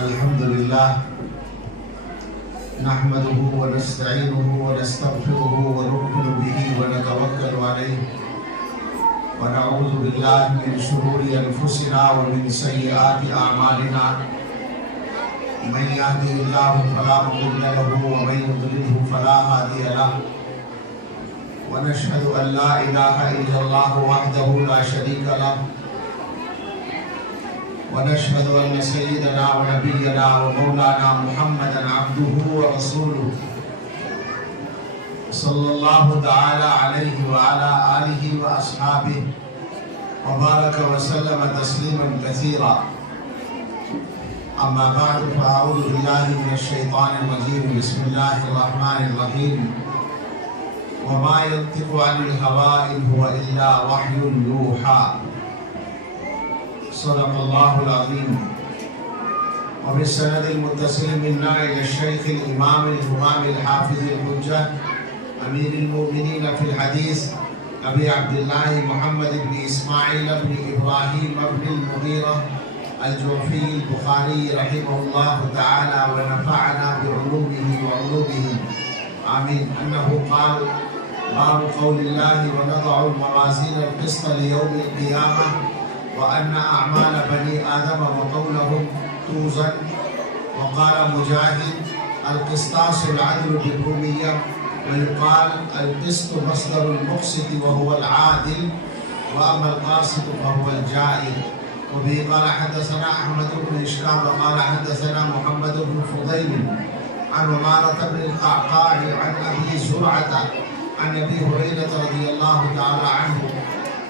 الحمد لله نحمده ونستعينه ونستغفره ونؤمن به ونتوكل عليه ونعوذ بالله من شرور أنفسنا ومن سيئات أعمالنا من يهده الله فلا مضل له ومن يضلله فلا هادي له ونشهد أن لا إله إلا الله وحده لا شريك له ونشهد أن سيدنا ونبينا ومولانا محمدا عبده ورسوله صلى الله تعالى عليه وعلى آله وأصحابه وبارك وسلم تسليما كثيرا. أما بعد فأعوذ بالله من الشيطان الرجيم. بسم الله الرحمن الرحيم. وما ينطق عن الهوى إن هو إلا وحي يوحى. صدق الله العظيم. وبالسند المتصل منا إلى الشيخ الإمام الإمام الحافظ الحجة أمير المؤمنين في الحديث أبي عبد الله محمد بن إسماعيل بن إبراهيم بن المغيرة الجوفي البخاري رحمه الله تعالى ونفعنا بعلومه وعلومهم آمين. أنه قال: باب قول الله ونضع الموازين القسط ليوم القيامة وأن أعمال بني آدم وقولهم توزن. وقال مجاهد: القسطاس العدل بالرومية، ويقال القسط مصدر المقسط وهو العادل، وأما القاسط فهو الجائر. وبه قال حدثنا أحمد بن إشكام قال حدثنا محمد بن فضيل عن عمارة بن القعقاع عن أبي زرعة عن أبي هريرة رضي الله تعالى عنه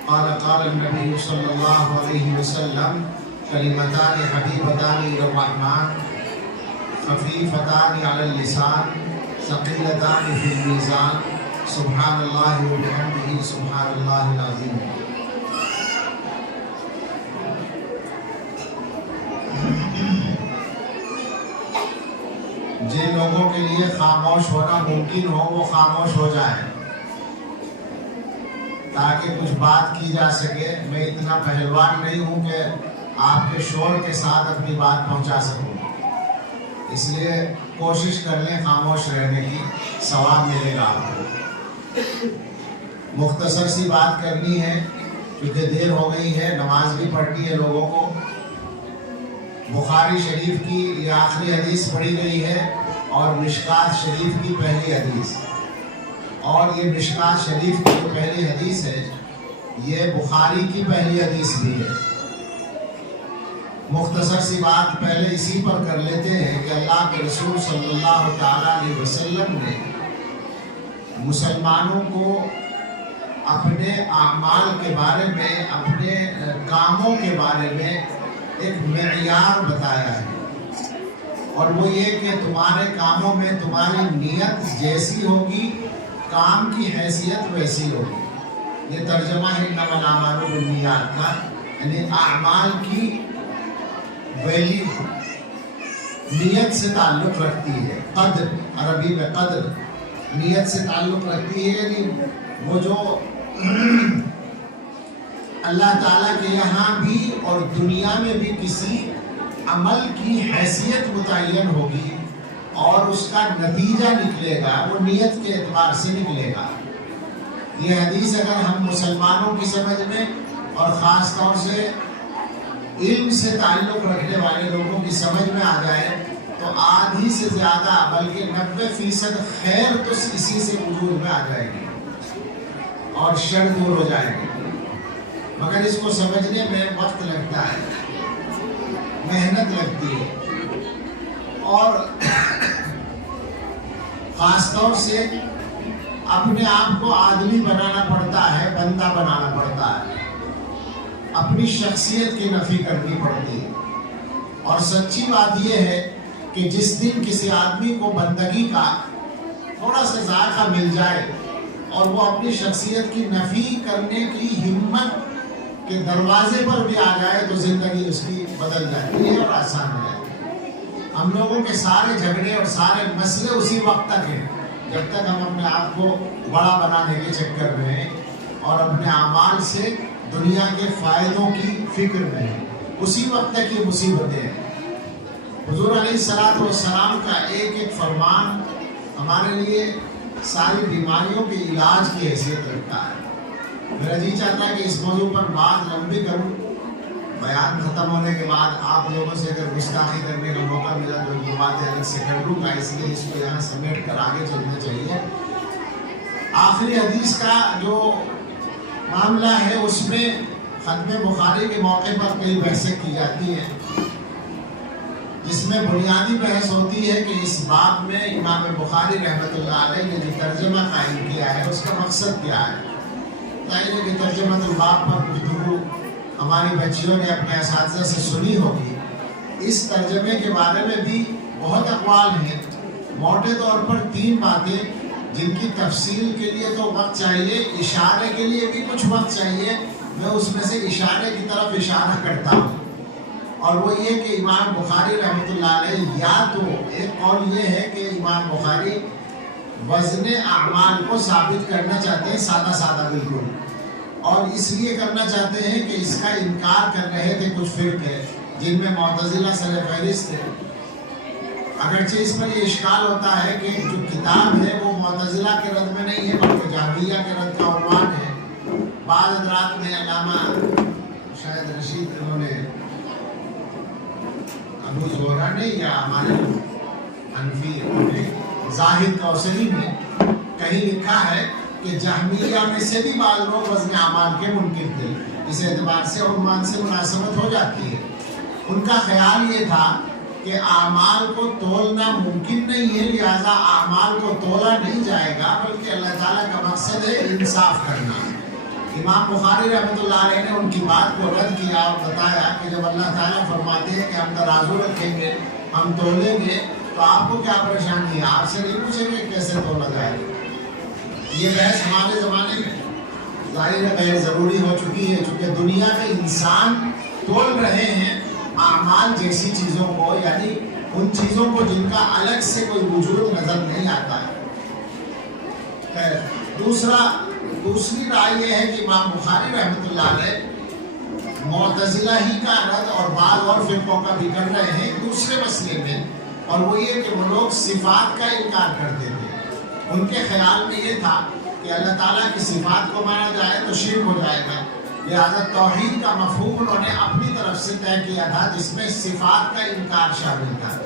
قال: قال النبي صلى الله عليه وسلم: كلمتان حبيبتان إلى الرحمن خفيفتان على اللسان ثقيلتان في الميزان سبحان الله وبحمده سبحان الله العظيم. جن لوگوں کے لیے خاموش ہونا ممکن ہو وہ خاموش ہو جائیں تاکہ کچھ بات کی جا سکے. میں اتنا پہلوان نہیں ہوں کہ آپ کے شور کے ساتھ اپنی بات پہنچا سکوں، اس لیے کوشش کر لیں خاموش رہنے کی، ثواب ملے گا آپ کو. مختصر سی بات کرنی ہے کیونکہ دیر ہو گئی ہے، نماز بھی پڑھنی ہے لوگوں کو. بخاری شریف کی یہ آخری حدیث پڑھی گئی ہے اور مشکات شریف کی پہلی حدیث، اور یہ مشکات شریف کی جو پہلی حدیث ہے یہ بخاری کی پہلی حدیث بھی ہے. مختصر سی بات پہلے اسی پر کر لیتے ہیں کہ اللہ کے رسول صلی اللہ تعالیٰ علیہ وسلم نے مسلمانوں کو اپنے اعمال کے بارے میں، اپنے کاموں کے بارے میں ایک معیار بتایا ہے، اور وہ یہ کہ تمہارے کاموں میں تمہاری نیت جیسی ہوگی کام کی حیثیت ویسی ہوگی. یہ ترجمہ ہے انما الاعمال بالنیات کا، یعنی اعمال کی ویلیو نیت سے تعلق رکھتی ہے. قدر، عربی میں قدر نیت سے تعلق رکھتی ہے، یعنی وہ جو اللہ تعالیٰ کے یہاں بھی اور دنیا میں بھی کسی عمل کی حیثیت متعین ہوگی اور اس کا نتیجہ نکلے گا وہ نیت کے اعتبار سے نکلے گا. یہ حدیث اگر ہم مسلمانوں کی سمجھ میں اور خاص طور سے علم سے تعلق رکھنے والے لوگوں کی سمجھ میں آ جائے تو آدھی سے زیادہ بلکہ 90% خیر تو اسی سے وجود میں آ جائے گی اور شر دور ہو جائے گی. مگر اس کو سمجھنے میں وقت لگتا ہے، محنت لگتی ہے، اور خاص طور سے اپنے آپ کو آدمی بنانا پڑتا ہے، بندہ بنانا پڑتا ہے، اپنی شخصیت کی نفی کرنی پڑتی ہے. اور سچی بات یہ ہے کہ جس دن کسی آدمی کو بندگی کا تھوڑا سا ذائقہ مل جائے اور وہ اپنی شخصیت کی نفی کرنے کی ہمت کے دروازے پر بھی آ جائے تو زندگی اس کی بدل جاتی ہے اور آسان ہو جاتی ہے. ہم لوگوں کے سارے جھگڑے اور سارے مسئلے اسی وقت تک ہیں جب تک ہم اپنے آپ کو بڑا بنانے کے چکر میں ہیں اور اپنے اعمال سے دنیا کے فائدوں کی فکر میں ہیں. اسی وقت تک یہ مصیبتیں ہیں. حضور علیہ الصلوۃ والسلام کا ایک ایک فرمان ہمارے لیے ساری بیماریوں کے علاج کی حیثیت رکھتا ہے۔ میرا جی چاہتا ہے کہ اس موضوع پر بات لمبی کروں، بیان ختم ہونے کے بعد آپ لوگوں سے اگر گستاخی کرنے کا موقع ملا تو یہ باتیں الگ سے کر لوں گا، اس لیے اس کو یہاں سمیٹ کر آگے چلنا چاہیے۔ آخری حدیث کا جو معاملہ ہے اس میں ختم بخاری کے موقع پر کئی بحثیں کی جاتی ہیں، جس میں بنیادی بحث ہوتی ہے کہ اس باب میں امام بخاری رحمۃ اللہ علیہ نے جو ترجمہ قائم کیا ہے اس کا مقصد کیا ہے۔ ظاہر ہے کہ ترجمہ الباب پر گفتگو ہماری بچیوں نے اپنے اساتذہ سے سنی ہوگی۔ اس ترجمے کے بارے میں بھی بہت اقوال ہیں، موٹے طور پر 3 باتیں جن کی تفصیل کے لیے تو وقت چاہیے، اشارے کے لیے بھی کچھ وقت چاہیے، میں اس میں سے اشارے کی طرف اشارہ کرتا ہوں، اور وہ یہ کہ امام بخاری رحمۃ اللہ علیہ یا تو ایک قول یہ ہے کہ امام بخاری وزن اعمال کو ثابت کرنا چاہتے ہیں، سادہ سادہ بالکل، اور اس لیے کرنا چاہتے ہیں کہ اس کا انکار کر رہے تھے کچھ فرقے جن میں معتزلہ سر فہرست تھے۔ اگرچہ اس پر یہ اشکال ہوتا ہے کہ جو کتاب ہے وہ معتزلہ کے رد میں نہیں ہے بلکہ جہمیہ کے رد کا عنوان ہے۔ بعض حضرات نے علامہ شاید رشید انہوں نے ابو زہرہ نے یا ہمارے حنفی نے زاہد کوثری نے کہیں لکھا ہے کہ جہمیہ میں سے بھی بعض لوگ وزن اعمال کے منکر تھے، اس اعتبار سے عنوان سے مناسبت ہو جاتی ہے۔ ان کا خیال یہ تھا کہ اعمال کو تولنا ممکن نہیں ہے، لہذا اعمال کو تولا نہیں جائے گا، بلکہ اللہ تعالیٰ کا مقصد ہے انصاف کرنا۔ امام بخاری رحمۃ اللہ علیہ نے ان کی بات کو رد کیا اور بتایا کہ جب اللہ تعالیٰ فرماتے ہیں کہ ہم ترازو رکھیں گے، ہم تولیں گے، تو آپ کو کیا پریشانی ہے؟ آپ سے نہیں پوچھیں گے کیسے تولا جائے گا۔ یہ بحث ہمارے زمانے میں ظاہر ہے غیر ضروری ہو چکی ہے، چونکہ دنیا میں انسان تول رہے ہیں اعمال جیسی چیزوں کو، یعنی ان چیزوں کو جن کا الگ سے کوئی وجود نظر نہیں آتا ہے۔ دوسری رائے یہ ہے کہ امام بخاری رحمۃ اللہ علیہ معتزلہ ہی کا رد اور بعض اور فرقوں کا بھی کر رہے ہیں دوسرے مسئلے میں، اور وہ یہ کہ وہ لوگ صفات کا انکار کرتے تھے۔ ان کے خیال میں یہ تھا کہ اللہ تعالیٰ کی صفات کو مانا جائے تو شرک ہو جائے گا، لہذا توحید کا مفہوم انہوں نے اپنی طرف سے طے کیا تھا جس میں صفات کا انکار شامل تھا۔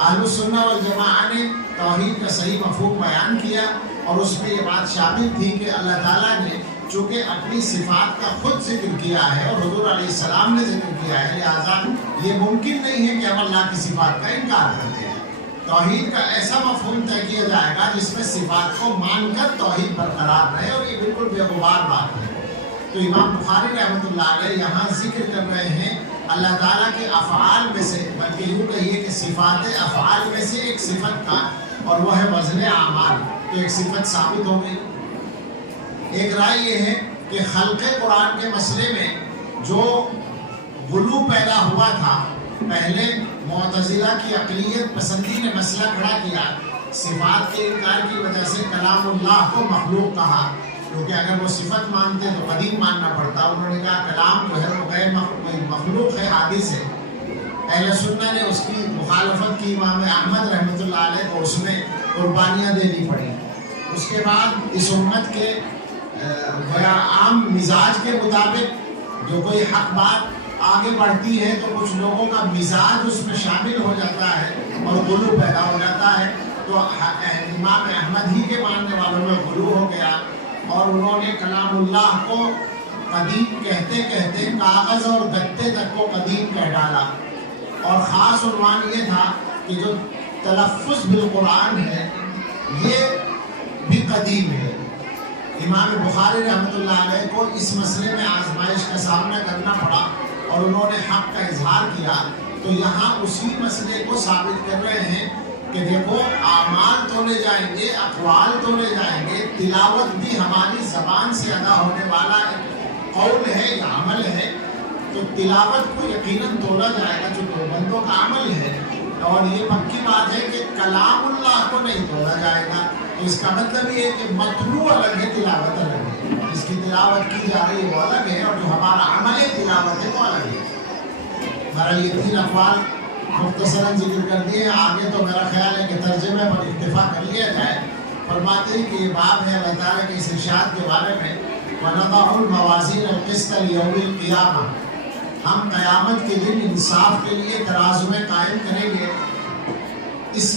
اہل السنہ والجماعہ نے توحید کا صحیح مفہوم بیان کیا، اور اس میں یہ بات شامل تھی کہ اللہ تعالیٰ نے چونکہ اپنی صفات کا خود ذکر کیا ہے اور حضور علیہ السلام نے ذکر کیا ہے، لہذا یہ ممکن نہیں ہے کہ ہم اللہ کی صفات کا انکار کرتے ہیں۔ توحید کا ایسا مفہوم طے کیا جائے گا جس میں صفات کو مان کر توحید برقرار رہے، اور یہ بالکل بے غبار بات ہے۔ تو امام بخاری رحمۃ اللہ علیہ یہاں ذکر کر رہے ہیں اللہ تعالیٰ کے افعال میں سے، بلکہ یوں کہیے کہ صفات افعال میں سے ایک صفت کا، اور وہ ہے وزن اعمال، تو ایک صفت ثابت ہو گئی۔ ایک رائے یہ ہے کہ خلق قرآن کے مسئلے میں جو غلو پیدا ہوا تھا، پہلے معتزلہ کی عقلیت پسندی نے مسئلہ کھڑا کیا، صفات کے انکار کی وجہ سے کلام اللہ کو مخلوق کہا، کیونکہ اگر وہ صفت مانتے تو قدیم ماننا پڑتا۔ انہوں نے کہا کلام جو ہے وہ غیر مخلوق ہے، حادث ہے۔ اہل سنہ نے اس کی مخالفت کی، امام احمد رحمۃ اللہ علیہ کو اس میں قربانیاں دینی پڑی۔ اس کے بعد اس امت کے عام مزاج کے مطابق جو کوئی حق بات آگے بڑھتی ہے تو کچھ لوگوں کا مزاج اس میں شامل ہو جاتا ہے اور غلو پیدا ہو جاتا ہے، تو امام احمد ہی کے ماننے والوں میں غلو ہو گیا، اور انہوں نے کلام اللہ کو قدیم کہتے کہتے کاغذ اور گتے تک کو قدیم کہہ ڈالا، اور خاص عنوان یہ تھا کہ جو تلفظ بالقرآن ہے یہ بھی قدیم ہے۔ امام بخاری رحمۃ اللہ علیہ کو اس مسئلے میں آزمائش کا سامنا کرنا پڑا، اور انہوں نے حق کا اظہار کیا، تو یہاں اسی مسئلے کو ثابت کر رہے ہیں کہ دیکھو اعمال تولے جائیں گے، اقوال تولے جائیں گے، تلاوت بھی ہماری زبان سے ادا ہونے والا ایک قول ہے یا عمل ہے، تو تلاوت کو یقیناً تولا جائے گا جو بندوں کا عمل ہے، اور یہ پکی بات ہے کہ کلام اللہ کو نہیں تولا جائے گا۔ تو اس کا مطلب یہ ہے کہ متلو الگ ہے، تلاوت الگ ہے، جس کی تلاوت کی جا رہی ہے وہ الگ ہے، اور جو ہمارا عمل تلاوت ہے وہ الگ ہے۔ بہرحال یہ 3 اقوال مختصراً ذکر کر دیے. آگے تو میرا خیال ہے کہ ترجمے پر اکتفا کر لیا جائے. فرماتے ہیں کہ یہ باب ہے اللہ تعالیٰ کے اس ارشاد کے بارے میں وَنَضَعُ الْمَوَازِينَ الْقِسْطَ لِيَوْمِ الْقِيَامَةِ. ہم قیامت کے دن انصاف کے لیے ترازویں قائم کریں گے. اس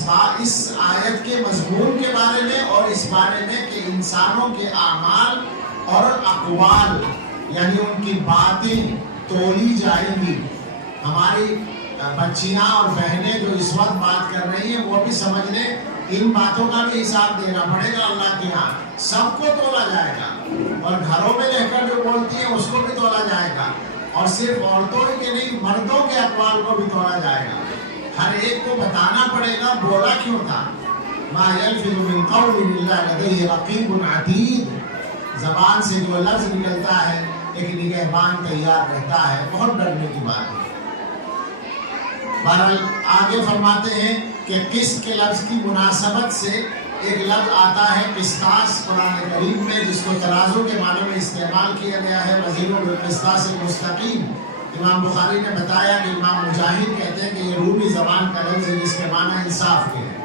آیت کے مضمون کے بارے میں اور اس بارے میں کہ انسانوں کے اعمال اور اقوال یعنی ان کی باتیں تولی جائیں گی. ہماری بچیاں اور بہنیں جو اس وقت بات کر رہی ہیں وہ بھی سمجھ لیں ان باتوں کا بھی حساب دینا پڑے گا اللہ کے ہاں. سب کو تولا جائے گا اور گھروں میں رہ کر جو بولتی ہیں اس کو بھی تولا جائے گا. اور صرف عورتوں کے نہیں مردوں کے اقوال کو بھی تولا جائے گا. ہر ایک کو بتانا پڑے گا بولا کیوں تھا. ما یلفظ من قول الا لدیہ رقیب عتید. زبان سے جو لفظ نکلتا ہے ایک نگہبان تیار رہتا ہے. بہت ڈرنے کی بات ہے. بہرحال آگے فرماتے ہیں کہ قسط کے لفظ کی مناسبت سے ایک لفظ آتا ہے قسطاس قرآن کریم میں جس کو ترازو کے معنی میں استعمال کیا گیا ہے. وزیر بالقسطاس المستقیم. امام بخاری نے بتایا کہ امام مجاہد کہتے ہیں کہ یہ رومی زبان کا لفظ ہے جس کے معنی انصاف کے ہے.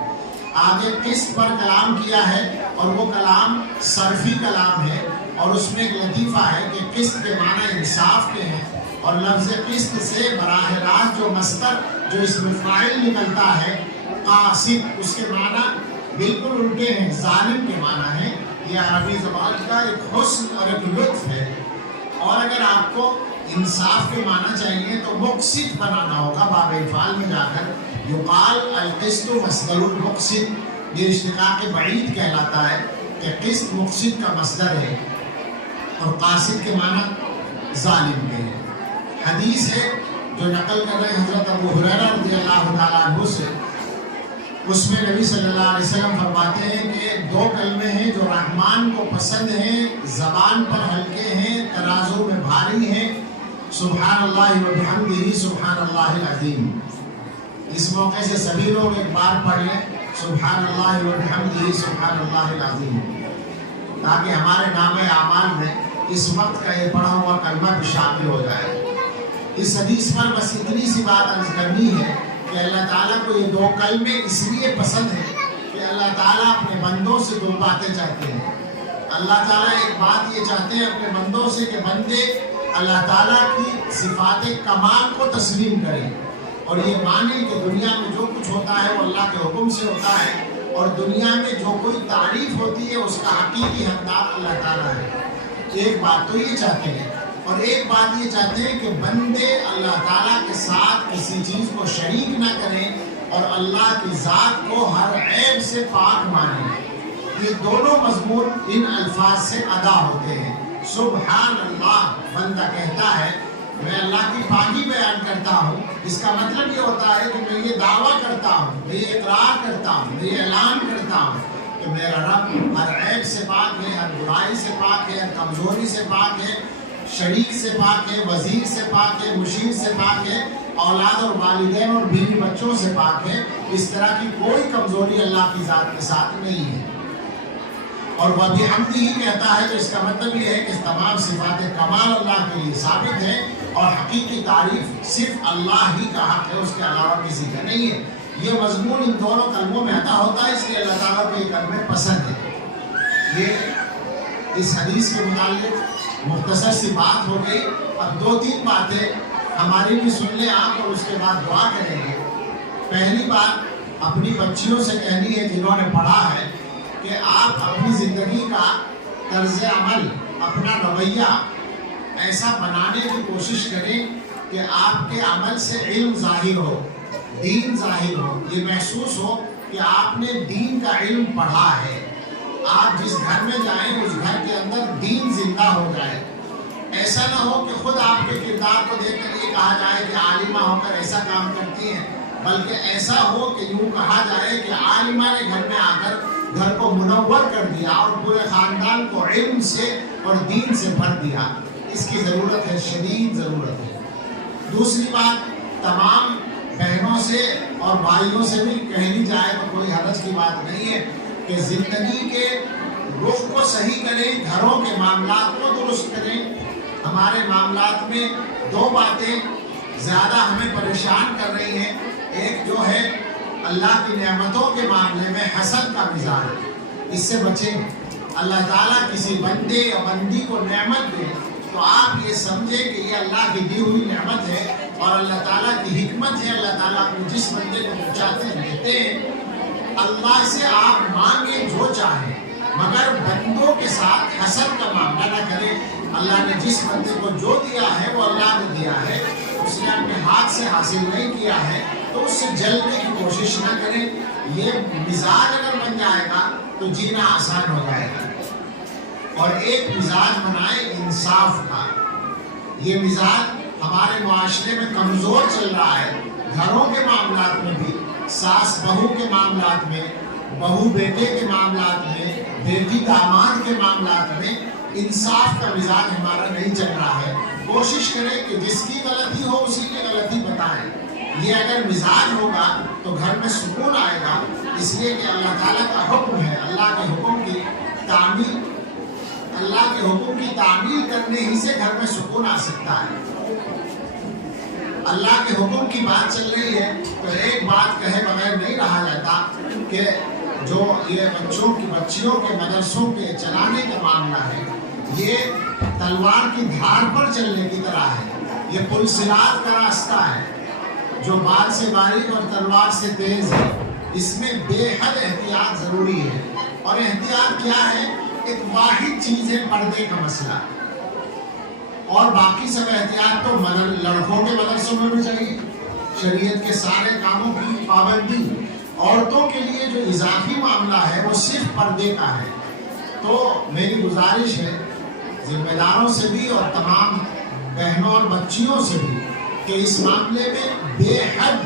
آگے قسط پر کلام کیا ہے اور وہ کلام صرفی کلام ہے اور اس میں ایک لطیفہ ہے کہ قسط کے معنی انصاف کے ہیں اور لفظ قسط سے براہ راست جو مصدر جو اسم فاعل نکلتا ہے قاسط اس کے معنی بالکل الٹے ہیں. ظالم کے معنی ہے. یہ عربی زبان کا ایک حسن اور ایک لطف ہے. اور اگر آپ کو انصاف کے معنی چاہیے تو مقسط بنانا ہوگا. باب افعال میں جا کر یقال القسط مصدر المقسط. یہ اشتقاق بعید کہلاتا ہے کہ قسط مقسط کا مصدر ہے اور قاسط کے معنی ظالم کے ہیں. حدیث ہے جو نقل کر رہے ہیں حضرت ابو ہریرہ رضی اللہ تعالیٰ عنہ سے. اس میں نبی صلی اللہ علیہ وسلم فرماتے ہیں کہ دو کلمے ہیں جو رحمان کو پسند ہیں, زبان پر ہلکے ہیں, ترازو میں بھاری ہیں. سبحان اللہ و بحمدہ سبحان اللہ العظیم. اس موقع سے سبھی لوگ ایک بار پڑھ لیں سبحان اللہ و بحمدہ سبحان اللہ العظیم تاکہ ہمارے نام اعمال میں اس وقت کا یہ پڑھا ہوا کلمہ بھی شامل ہو جائے. اس حدیث پر بس اتنی سی بات عرض کرنی ہے کہ اللہ تعالیٰ کو یہ دو کلمے اس لیے پسند ہیں کہ اللہ تعالیٰ اپنے بندوں سے دو باتیں چاہتے ہیں. اللہ تعالیٰ ایک بات یہ چاہتے ہیں اپنے بندوں سے کہ بندے اللہ تعالیٰ کی صفات کمال کو تسلیم کریں اور یہ مانیں کہ دنیا میں جو کچھ ہوتا ہے وہ اللہ کے حکم سے ہوتا ہے اور دنیا میں جو کوئی تعریف ہوتی ہے اس کا حقیقی حقدار اللہ تعالیٰ ہے. ایک بات تو یہ چاہتے ہیں اور ایک بات یہ چاہتے ہیں کہ بندے اللہ تعالیٰ کے ساتھ کسی چیز کو شریک نہ کریں اور اللہ کی ذات کو ہر عیب سے پاک مانیں. یہ دونوں مضمون ان الفاظ سے ادا ہوتے ہیں. سبحان اللہ بندہ کہتا ہے میں اللہ کی پاکی بیان کرتا ہوں. اس کا مطلب یہ ہوتا ہے کہ میں یہ دعویٰ کرتا ہوں, میں یہ اقرار کرتا ہوں, میں یہ اعلان کرتا ہوں کہ میرا رب ہر عیب سے پاک ہے, ہر برائی سے پاک ہے, ہر کمزوری سے پاک ہے, شریک سے پاک ہے, وزیر سے پاک ہے, مشیر سے پاک ہے, اولاد اور والدین اور بیوی بچوں سے پاک ہے. اس طرح کی کوئی کمزوری اللہ کی ذات کے ساتھ نہیں ہے. اور وہ بھی حمدہ ہی کہتا ہے تو اس کا مطلب یہ ہے کہ تمام صفات کمال اللہ کے لیے ثابت ہے اور حقیقی تعریف صرف اللہ ہی کا حق ہے, اس کے علاوہ کسی کا نہیں ہے. یہ مضمون ان دونوں کلموں میں عطا ہوتا ہے اس لیے اللہ تعالیٰ کو یہ کلمے پسند ہے. یہ اس حدیث کے متعلق مختصر سی بات ہو گئی. اب دو تین باتیں ہماری بھی سن لیں آپ اور اس کے بعد دعا کریں گے. پہلی بات اپنی بچیوں سے کہنی ہے جنہوں نے پڑھا ہے کہ آپ اپنی زندگی کا طرز عمل, اپنا رویہ ایسا بنانے کی کوشش کریں کہ آپ کے عمل سے علم ظاہر ہو, دین ظاہر ہو, یہ محسوس ہو کہ آپ نے دین کا علم پڑھا ہے. آپ جس گھر میں جائیں اس گھر کے اندر دین زندہ ہو جائے. ایسا نہ ہو کہ خود آپ کے کردار کو دیکھ کر یہ کہا جائے کہ عالمہ ہو کر ایسا کام کرتی ہیں, بلکہ ایسا ہو کہ یوں کہا جائے کہ عالمہ نے گھر میں آ کر گھر کو منور کر دیا اور پورے خاندان کو علم سے اور دین سے بھر دیا. اس کی ضرورت ہے, شدید ضرورت ہے. دوسری بات تمام بہنوں سے اور بھائیوں سے بھی کہنی جائے تو کوئی حرج کی بات نہیں ہے کہ زندگی کے رخ کو صحیح کریں, گھروں کے معاملات کو درست کریں. ہمارے معاملات میں دو باتیں زیادہ ہمیں پریشان کر رہی ہیں. ایک جو ہے اللہ کی نعمتوں کے معاملے میں حسد کا مزاج، اس سے بچیں۔ اللہ تعالیٰ کسی بندے یا بندی کو نعمت دے تو آپ یہ سمجھیں کہ یہ اللہ کی دی ہوئی نعمت ہے اور اللہ تعالیٰ کی حکمت ہے۔ اللہ تعالیٰ کو جس بندے کو پہنچاتے ہیں دیتے ہیں۔ اللہ سے آپ مانگیں جو چاہیں، مگر بندوں کے ساتھ حسد کا معاملہ نہ کریں۔ اللہ نے جس بندے کو جو دیا ہے وہ اللہ نے دیا ہے، اس نے اپنے ہاتھ سے حاصل نہیں کیا ہے تو اس سے جلنے کی کوشش نہ کریں۔ یہ مزاج اگر بن جائے گا تو جینا آسان ہو جائے گا۔ اور ایک مزاج بنائے انصاف کا۔ یہ مزاج ہمارے معاشرے میں کمزور چل رہا ہے، گھروں کے معاملات میں بھی، ساس بہو کے معاملات میں، بہو بیٹے کے معاملات میں، بیٹی داماد کے معاملات میں انصاف کا مزاج ہمارا نہیں چل رہا ہے۔ کوشش کریں کہ جس کی غلطی ہو اسی کی غلطی بتائیں۔ یہ اگر مزاج ہوگا تو گھر میں سکون آئے گا، اس لیے کہ اللہ تعالیٰ کا حکم ہے۔ اللہ کے حکم کی تعمیل کرنے ہی سے گھر میں سکون آ سکتا ہے۔ اللہ کے حکم کی بات چل رہی ہے تو ایک بات کہے بغیر نہیں رہا جاتا کہ جو یہ بچیوں کے مدرسوں کے چلانے کا معاملہ ہے، یہ تلوار کی دھار پر چلنے کی طرح ہے۔ یہ پل صراط کا راستہ ہے جو بال سے باریک اور تلوار سے تیز ہے۔ اس میں بے حد احتیاط ضروری ہے۔ اور احتیاط کیا ہے؟ ایک واحد چیز ہے پردے کا مسئلہ، اور باقی سب احتیاط تو لڑکوں کے مدرسوں میں بھی چاہیے۔ شریعت کے سارے کاموں کی پابندی۔ عورتوں کے لیے جو اضافی معاملہ ہے وہ صرف پردے کا ہے۔ تو میری گزارش ہے ذمہ داروں سے بھی اور تمام بہنوں اور بچیوں سے بھی کہ اس معاملے میں بے حد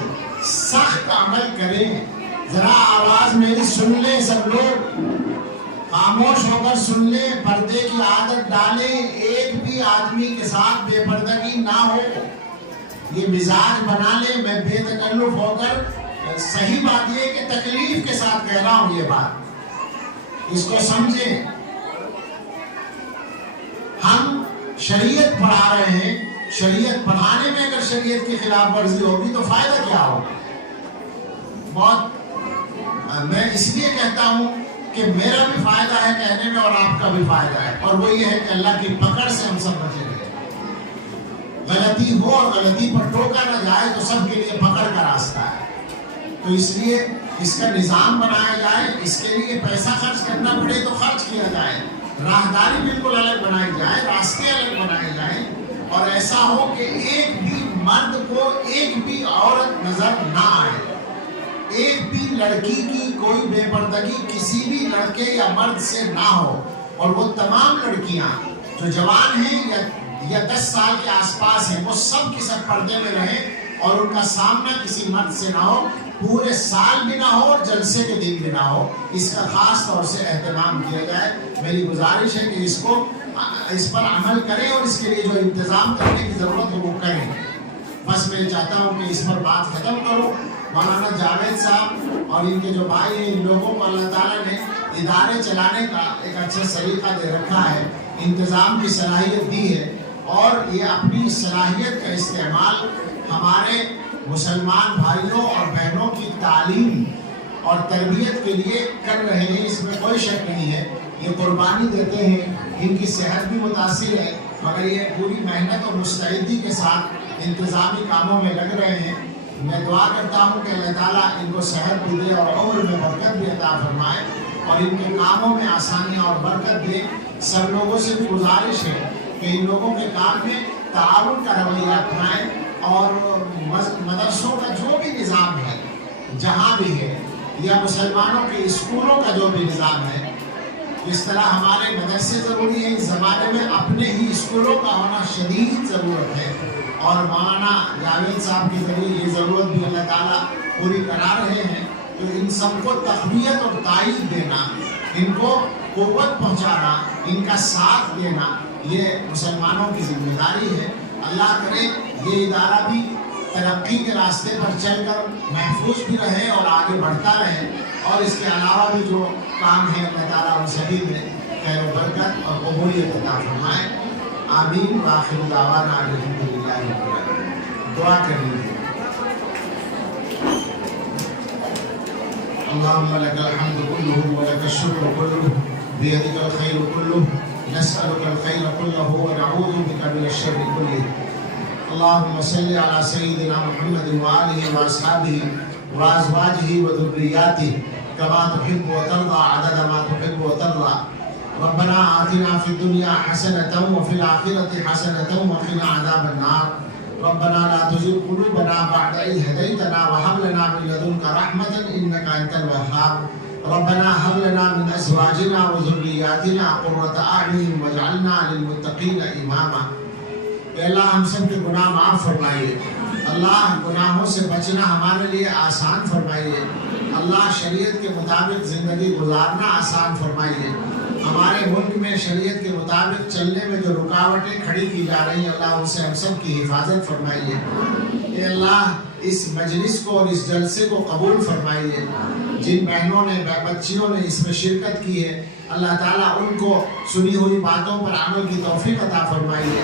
سخت عمل کریں۔ ذرا آواز میری سن لیں، سب لوگ خاموش ہو کر سن لیں، پردے کی عادت ڈالیں، ایک بھی آدمی کے ساتھ بے پردگی نہ ہو، یہ مزاج بنا لیں۔ میں بے تکلف ہو کر صحیح بات یہ کہ تکلیف کے ساتھ کہہ رہا ہوں، یہ بات اس کو سمجھیں۔ ہم شریعت پڑھا رہے ہیں، شریعت پڑھانے میں اگر شریعت کی خلاف ورزی ہوگی تو فائدہ کیا ہوگا؟ میں اس لیے کہتا ہوں کہ میرا بھی فائدہ ہے کہنے میں اور آپ کا بھی فائدہ ہے، اور وہ یہ ہے کہ اللہ کی پکڑ سے ہم سب بچے رہے۔ غلطی ہو اور غلطی پر ٹوکا نہ جائے تو سب کے لیے پکڑ کا راستہ ہے۔ تو اس لیے اس کا نظام بنایا جائے، اس کے لیے پیسہ خرچ کرنا پڑے تو خرچ کیا جائے، راہداری بالکل الگ بنائی جائے، راستے الگ بنائے جائیں، اور ایسا ہو کہ ایک بھی مرد کو ایک بھی عورت نظر نہ آئے، ایک بھی لڑکی کی کوئی بے پردگی کسی بھی لڑکے یا مرد سے نہ ہو، اور وہ تمام لڑکیاں جو جوان ہیں یا 10 سال کے آس پاس ہیں وہ سب کی سب پردے میں رہیں اور ان کا سامنا کسی مرد سے نہ ہو، پورے سال بھی نہ ہو اور جلسے کے دن بھی نہ ہو۔ اس کا خاص طور سے اہتمام کیا جائے۔ میری گزارش ہے کہ اس پر عمل کریں اور اس کے لیے جو انتظام کرنے کی ضرورت ہے وہ کریں۔ بس میں چاہتا ہوں کہ اس پر بات ختم کروں۔ مولانا جاوید صاحب اور ان کے جو بھائی ہیں، ان لوگوں کو اللہ تعالیٰ نے ادارے چلانے کا ایک اچھا سلیقہ دے رکھا ہے، انتظام کی صلاحیت دی ہے، اور یہ اپنی صلاحیت کا استعمال ہمارے مسلمان بھائیوں اور بہنوں کی تعلیم اور تربیت کے لیے کر رہے ہیں، اس میں کوئی شک نہیں ہے۔ یہ قربانی دیتے ہیں، ان کی صحت بھی متاثر ہے، مگر یہ پوری محنت اور مستعدی کے ساتھ انتظامی کاموں میں لگ رہے ہیں۔ میں دعا کرتا ہوں کہ اللہ تعالیٰ ان کو صحت بھی دے اور عمر میں برکت بھی عطا فرمائے، اور ان کے کاموں میں آسانیاں اور برکت دے۔ سب لوگوں سے بھی گزارش ہے کہ ان لوگوں کے کام میں تعاون کا رویہ اپنائیں، اور مدرسوں کا جو بھی نظام ہے جہاں بھی ہے، یا مسلمانوں کے اسکولوں کا جو بھی نظام ہے، اس طرح ہمارے مدرسے ضروری ہیں۔ اس زمانے میں اپنے ہی اسکولوں کا ہونا شدید ضرورت ہے، اور مولانا جاوید صاحب کے ذریعے یہ ضرورت بھی اللہ تعالیٰ پوری کرا رہے ہیں۔ تو ان سب کو تقویت اور تائید دینا، ان کو قوت پہنچانا، ان کا ساتھ دینا، یہ مسلمانوں کی ذمہ داری ہے۔ اللہ کرے یہ ادارہ بھی ترقی کے راستے پر چل کر محفوظ بھی رہے اور آگے بڑھتا رہے، اور اس کے علاوہ بھی جو کام ہے اللہ تعالیٰ ان سبھی میں خیر و برکت اور قبولیت عطا فرمائے۔ آمین۔ وآخر دعوانا الحمدللہ رب العالمین۔ دعا کر لیجیے۔ اللهم لك الحمد كله ولك الشكر كله بيدك الخير كله نسألك الخير كله ونعوذ بك من الشر كله. اللهم صل على سيدنا محمد وآله وأصحابه وأزواجه وذرياته كما تحب وترضى عدد ما تحب وترضى. ربنا آتنا في الدنيا حسنة وفي الآخرة حسنة وقنا عذاب النار. ربنا لا تزغ قلوبنا بعد إذ هديتنا وهب لنا من لدنك رحمة إنك أنت الوهاب. ربنا هب لنا من أزواجنا وذرياتنا قرة أعين واجعلنا للمتقين إماما. اے اللہ ہم سب کے گناہ معاف فرمائیے. اللہ گناہوں سے بچنا ہمارے لیے آسان فرمائیے. اللہ شریعت کے مطابق زندگی گزارنا آسان فرمائیے. ہمارے ملک میں شریعت کے مطابق چلنے میں جو رکاوٹیں کھڑی کی جا رہی ہیں اللہ ان سے ہم سب کی حفاظت فرمائیے. اے اللہ اس مجلس کو اور اس جلسے کو قبول فرمائیے. جن بہنوں نے بچیوں نے اس میں شرکت کی ہے اللہ تعالیٰ ان کو سنی ہوئی باتوں پر عمل کی توفیق عطا فرمائیے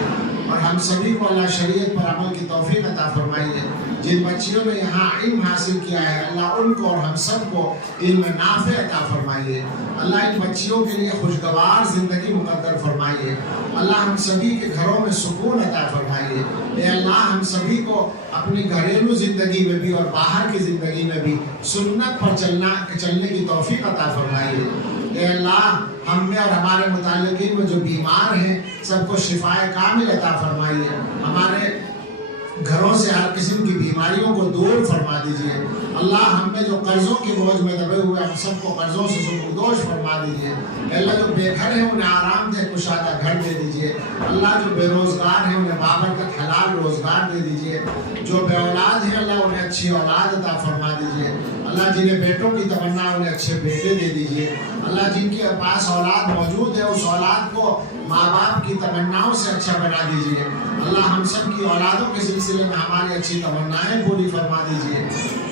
اور ہم سبھی کو اللہ شریعت پر عمل کی توفیق عطا فرمائیے. جن بچیوں نے یہاں علم حاصل کیا ہے اللہ ان کو اور ہم سب کو علم نافع عطا فرمائیے. اللہ ان بچیوں کے لیے خوشگوار زندگی مقدر فرمائیے. اللہ ہم سبھی کے گھروں میں سکون عطا فرمائیے. اے اللہ ہم سبھی کو اپنی گھریلو زندگی میں بھی اور باہر کی زندگی میں بھی سنت پر چلنے کی توفیق عطا فرمائیے. اے اللہ ہم میں اور ہمارے متعلقین میں جو بیمار ہیں سب کو شفائے کامل عطا فرمائیے. ہمارے گھروں سے ہر قسم کی بیماریوں کو دور فرما دیجیے. اللہ ہم میں جو قرضوں کے بوجھ میں دبے ہوئے ہم سب کو قرضوں سے سبکدوش فرما دیجیے. اللہ جو بے گھر ہیں انہیں آرام دہ کشادہ گھر دے دیجیے. اللہ جو بے روزگار ہیں انہیں بابرکت حلال روزگار دے دیجیے. جو بے اولاد ہیں اللہ انہیں اچھی اولاد عطا فرما دیجیے. اللہ جنہیں بیٹوں کی تمنا انہیں اچھے بیٹے دے دیجیے. اللہ جن کے پاس اولاد موجود ہے اس اولاد کو ماں باپ کی تمناؤں سے اچھا بنا دیجیے. اللہ ہم سب کی اولادوں کے سلسلے میں ہماری اچھی تمنائیں پوری فرما دیجیے.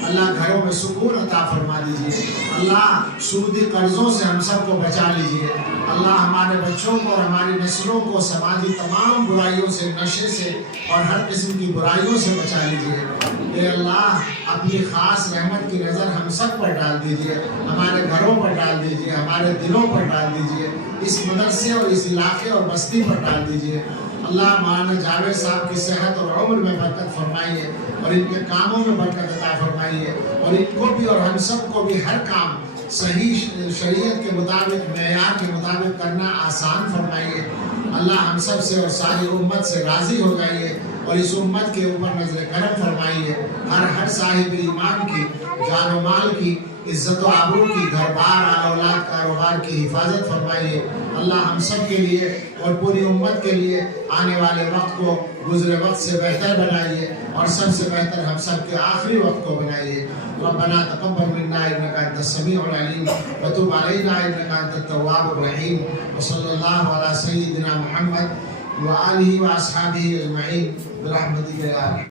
اللہ گھروں میں سکون عطا فرما دیجیے. اللہ سودی قرضوں سے ہم سب کو بچا لیجیے. اللہ ہمارے بچوں کو اور ہماری نسلوں کو سماجی تمام برائیوں سے نشے سے اور ہر قسم کی برائیوں سے بچا لیجیے. اے اللہ اپنی خاص رحمت کی نظر ہم سب پر ڈال دیجیے. ہمارے گھروں پر ڈال دیجیے. ہمارے دلوں پر ڈال دیجیے. اس مدرسے اور اس علاقے اور بستی پر ڈال دیجیے. اللہ مولانا جاوید صاحب کی صحت اور عمر میں برکت فرمائیے اور ان کے کاموں میں برکت عطا فرمائیے اور ان کو بھی اور ہم سب کو بھی ہر کام صحیح شریعت کے مطابق معیار کے مطابق کرنا آسان فرمائیے. اللہ ہم سب سے اور ساری امت سے راضی ہو جائیے اور اس امت کے اوپر نظر کرم فرمائیے. ہر صاحب ایمان کی جان و مال کی عزت و آبرو کی گھر بار اولاد کاروبار کی حفاظت فرمائیے. اللہ ہم سب کے لیے اور پوری امت کے لیے آنے والے وقت کو گزرے وقت سے بہتر بنائیے اور سب سے بہتر ہم سب کے آخری وقت کو بنائیے. ربنا تقبل منا انك انت السميع العليم وتب علينا انك انت التواب الرحيم وصلى الله على سيدنا محمد وآله واصحابه اجمعين برحمتك يا